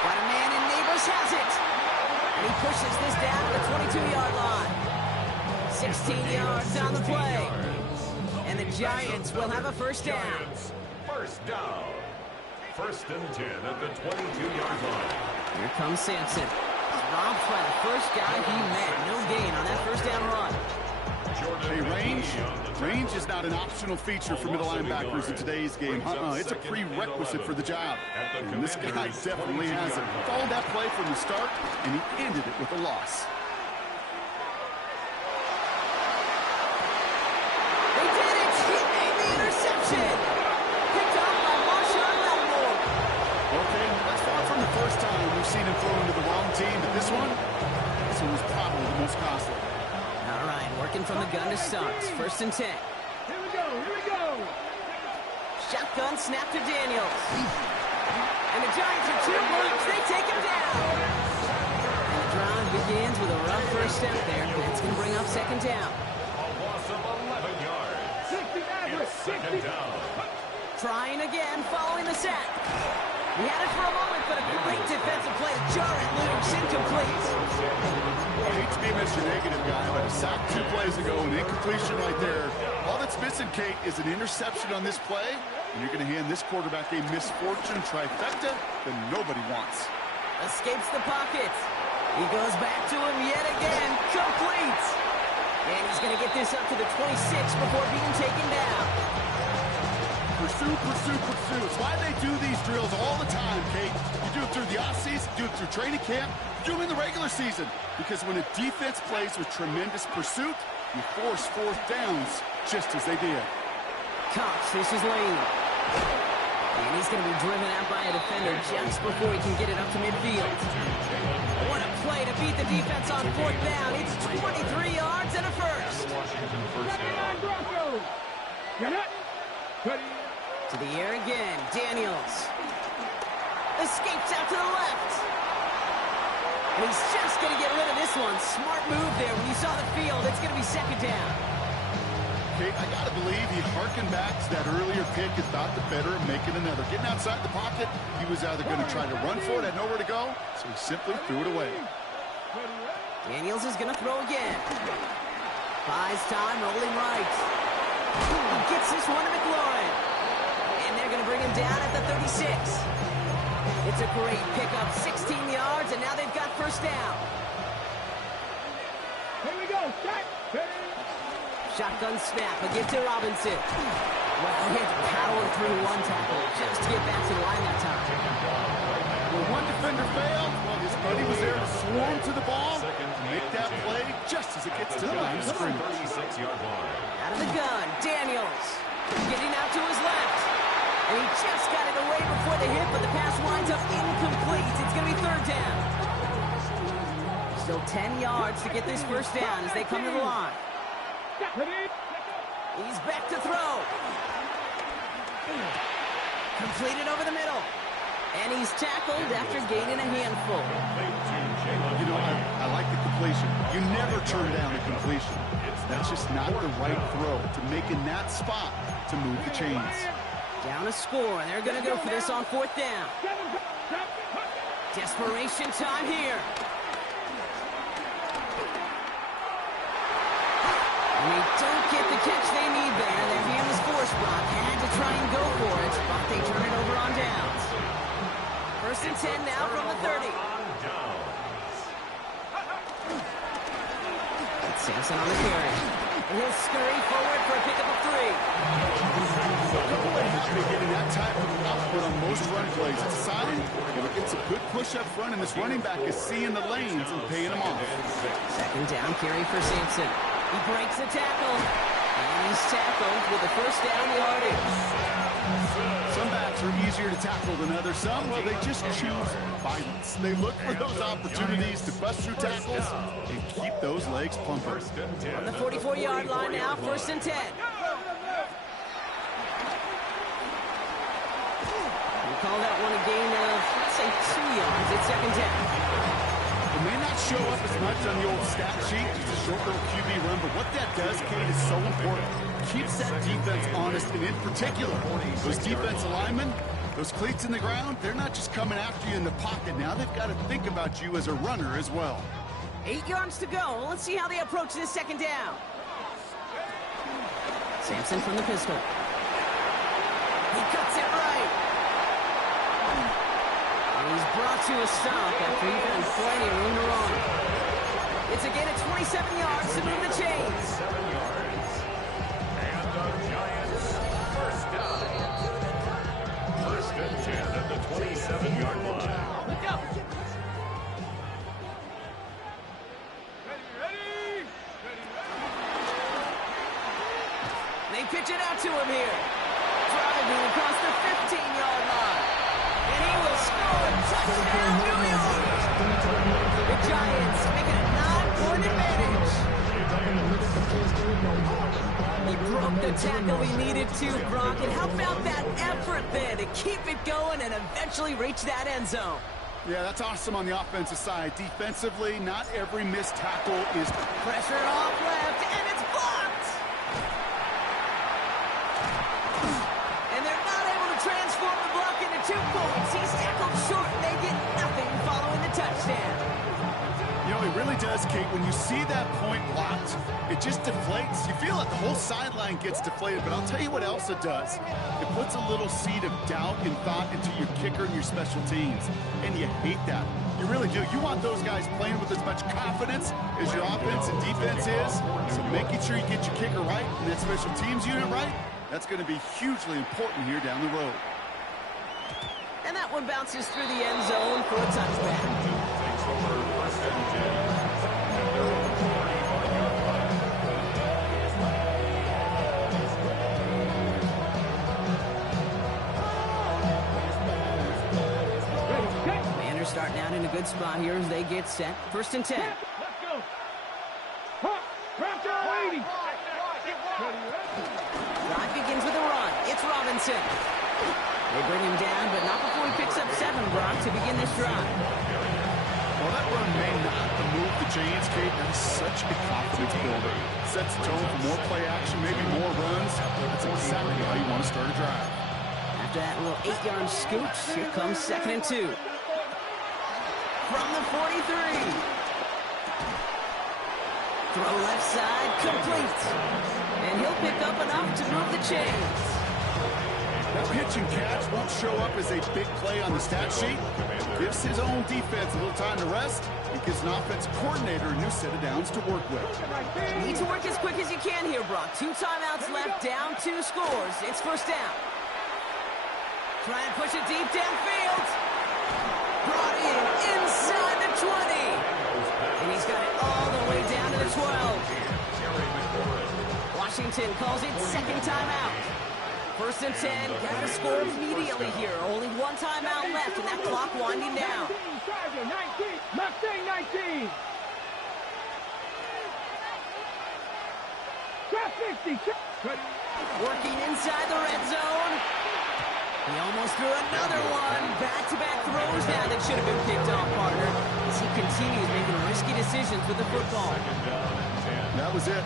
Got a man, and Neighbors has it. And he pushes this down to the 22-yard line. 16 yards on the play. And the Giants will have a first down. First down. First and 10 at the 22-yard line. Here comes Sampson. Robbed by the first guy he met. No gain on that first down run. Hey, range is not an optional feature for middle linebackers in today's game. It's a prerequisite for the job. And this guy definitely has it. Followed that play from the start, and he ended it with a loss. starts. 1st and 10. Here we go, here we go. Shotgun snap to Daniels. And the Giants are 2 blocks. They take him down. And the drive begins with a rough first step there. That's going to bring up 2nd down. A loss of 11 yards. 60 average, It's 2nd down. Trying again following the sack. He had it for a moment, but a great defensive play to jar it loose, incomplete. I hate to be Mr. Negative guy, but a sack 2 plays ago, an incompletion right there. All that's missing, Kate, is an interception on this play, and you're going to hand this quarterback a misfortune trifecta that nobody wants. Escapes the pocket. He goes back to him yet again. Complete. And he's going to get this up to the 26 before being taken down. Pursue, pursue, pursue. It's why they do these drills all the time, Kate. You do it through the offseason, do it through training camp, do them in the regular season. Because when a defense plays with tremendous pursuit, you force 4th downs, just as they did. Cox, this is Lane. And he's going to be driven out by a defender just before he can get it up to midfield. What a play to beat the defense on 4th down. It's 23 yards and a first. Washington first down. Broncos. Get it. Ready. To the air again. Daniels. Escapes out to the left. And he's just going to get rid of this one. Smart move there. When you saw the field, it's going to be 2nd down. Kate, I got to believe he harkened back to that earlier pick and thought the better of making another. Getting outside the pocket, he was either going to try to run for it, had nowhere to go, so he simply threw it away. Daniels is going to throw again. Buys time, rolling right. He gets this one to McLaurin. And they're going to bring him down at the 36. It's a great pickup, 16 yards, and now they've got 1st down. Here we go. Set. Shotgun snap, a give to Robinson. Well, he had to power through 1 tackle just to get back to the line that time. When one defender failed, well, his buddy was there to swarm to the ball and make that play just as it gets to the line of scrimmage. 36-yard line. Out of the gun, Daniels. Getting out to his left. And he just got it away before the hit, but the pass winds up incomplete. It's going to be 3rd down. Still 10 yards to get this 1st down as they come to the line. He's back to throw. Completed over the middle. And he's tackled after gaining a handful. You know, I like the completion. You never turn down a completion. That's just not the right throw to make in that spot to move the chains. Down a score, and they're going to go for this on 4th down. Desperation time here. And they don't get the catch they need there. Their hand was forced block. Had to try and go for it, but they turn it over on downs. 1st and 10 now from the 30. That's Sampson on the carry. And he'll scurry forward for a pickup of 3. Getting that type of output on most run plays. It's a sign he gets a good push up front, and this running back is seeing the lanes and paying them off. 2nd down carry for Sampson. He breaks the tackle. And he's tackled with the 1st down yardage. Some backs are easier to tackle than others. Some, well, they just choose violence. They look for those opportunities to bust through tackles and keep those legs pumping. On the 44-yard line now, 1st and 10. Call that one a gain of, let's say, 2 yards. It's 2nd down. It may not show up as much on the old stat sheet, just a short little QB run, but what that does, Kate, is so important. Keeps that defense honest, and in particular, those defensive linemen, those cleats in the ground, they're not just coming after you in the pocket. Now they've got to think about you as a runner as well. 8 yards to go. Let's see how they approach this 2nd down. Sampson from the pistol. He cuts it right. He's brought to a stop after he found plenty of room to run. It's a gain of 27 yards to move the chains. 7 yards. And the Giants 1st down. 1st and 10 at the 27-yard line. Look up. They pitch it out to him here. Driving across the 15-yard line. And he will score. Touchdown, New York. The Giants make it a 9-point advantage. He broke the tackle he needed to, Brock. And how about that effort then to keep it going and eventually reach that end zone? Yeah, that's awesome on the offensive side. Defensively, not every missed tackle is... Pressure off left, and it's blocked! And they're not able to transform the block into 2 points. He's tackled short, and they get nothing following the touchdown. You know, it really does, Kate. When you see that point blocked, it just deflates. You feel like the whole sideline gets deflated, but I'll tell you what else it does. It puts a little seed of doubt and thought into your kicker and your special teams, and you hate that. You really do. You want those guys playing with as much confidence as your offense and defense is, so making sure you get your kicker right and that special teams unit right, that's going to be hugely important here down the road. And that one bounces through the end zone for a touchback. Takes over first and 10 at their own 45-yard line. Commanders starting out in a good spot here as they get set. First and 10. Let's go. Hop. Drop down 80. Drive begins with a run. It's Robinson. They bring him down, but not before he picks up 7, Brock, to begin this drive. Well, that run may not move the chains, Kate. That is such a confidence builder. Sets the tone for more play action, maybe more runs. That's exactly how you want to start a drive. After that little 8-yard scooch, here comes 2nd and 2. From the 43. Throw left side, complete. And he'll pick up enough to move the chains. That pitch and catch won't show up as a big play on the stat sheet. Gives his own defense a little time to rest. It gives an offensive coordinator a new set of downs to work with. Need to work as quick as you can here, Brock. 2 timeouts left, down 2 scores. It's first down. Try and push it deep downfield. Brought in inside the 20. And he's got it all the way down to the 12. Washington calls it 2nd timeout. First and 10, got to score immediately here. Only 1 timeout left, and that clock winding down. 19. Mustang 19. Drop 50. Working inside the red zone. He almost threw another one. Back-to-back throws now that should have been picked off, partner, as he continues making risky decisions with the football. That was it.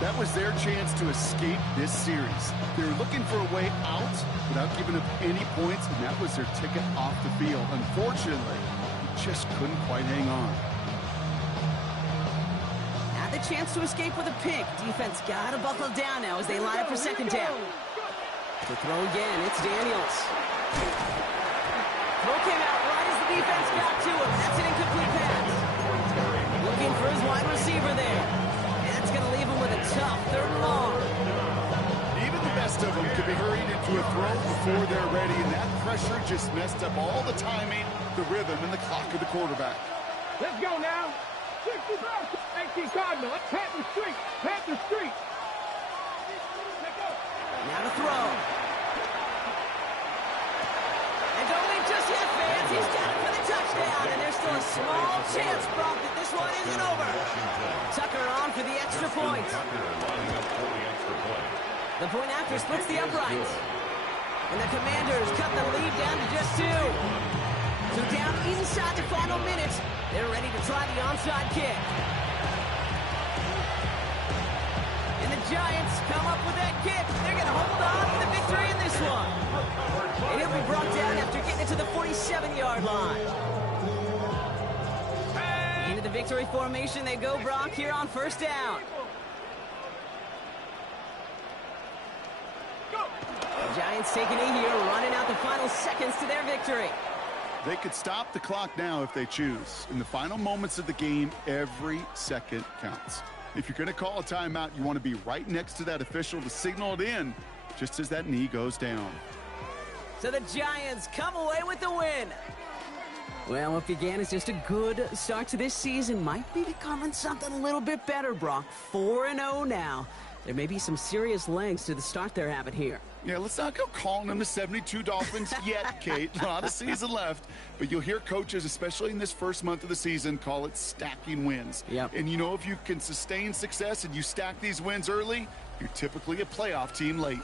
That was their chance to escape this series. They were looking for a way out without giving up any points, and that was their ticket off the field. Unfortunately, they just couldn't quite hang on. Had the chance to escape with a pick. Defense got to buckle down now as they line up for 2nd down. To throw again, it's Daniels. Throw came out right as the defense got to him. That's an incomplete pass. Looking for his wide receiver there. That's going to leave him with a tough 3rd and long. Even the best of them could be hurried into a throw before they're ready, and that pressure just messed up all the timing, the rhythm, and the clock of the quarterback. Let's go now. 18 Cardinal. Panther Street. Panther Street. Now to throw. And don't leave just yet, fans. He's got it for the touchdown, and there's still a small chance, Brock, that this one isn't over. Tucker on for the extra point. The point after splits the uprights. And the Commanders cut the lead down to just 2. So down inside the final minutes, they're ready to try the onside kick. And the Giants come up with that kick. They're going to hold on for the victory in this one. And he'll be brought down after getting it to the 47-yard line. Into the victory formation they go, Brock, here on first down. The Giants taking it here, running out the final seconds to their victory. They could stop the clock now if they choose. In the final moments of the game, every second counts. If you're going to call a timeout, you want to be right next to that official to signal it in just as that knee goes down. So the Giants come away with the win. Well, what began as just a good start to this season might be becoming something a little bit better, Brock. 4-0 now. There may be some serious legs to the start they're having here. Yeah, let's not go calling them the 72 Dolphins yet, Kate. A lot of season left. But you'll hear coaches, especially in this first month of the season, call it stacking wins. Yep. And you know, if you can sustain success and you stack these wins early, you're typically a playoff team late.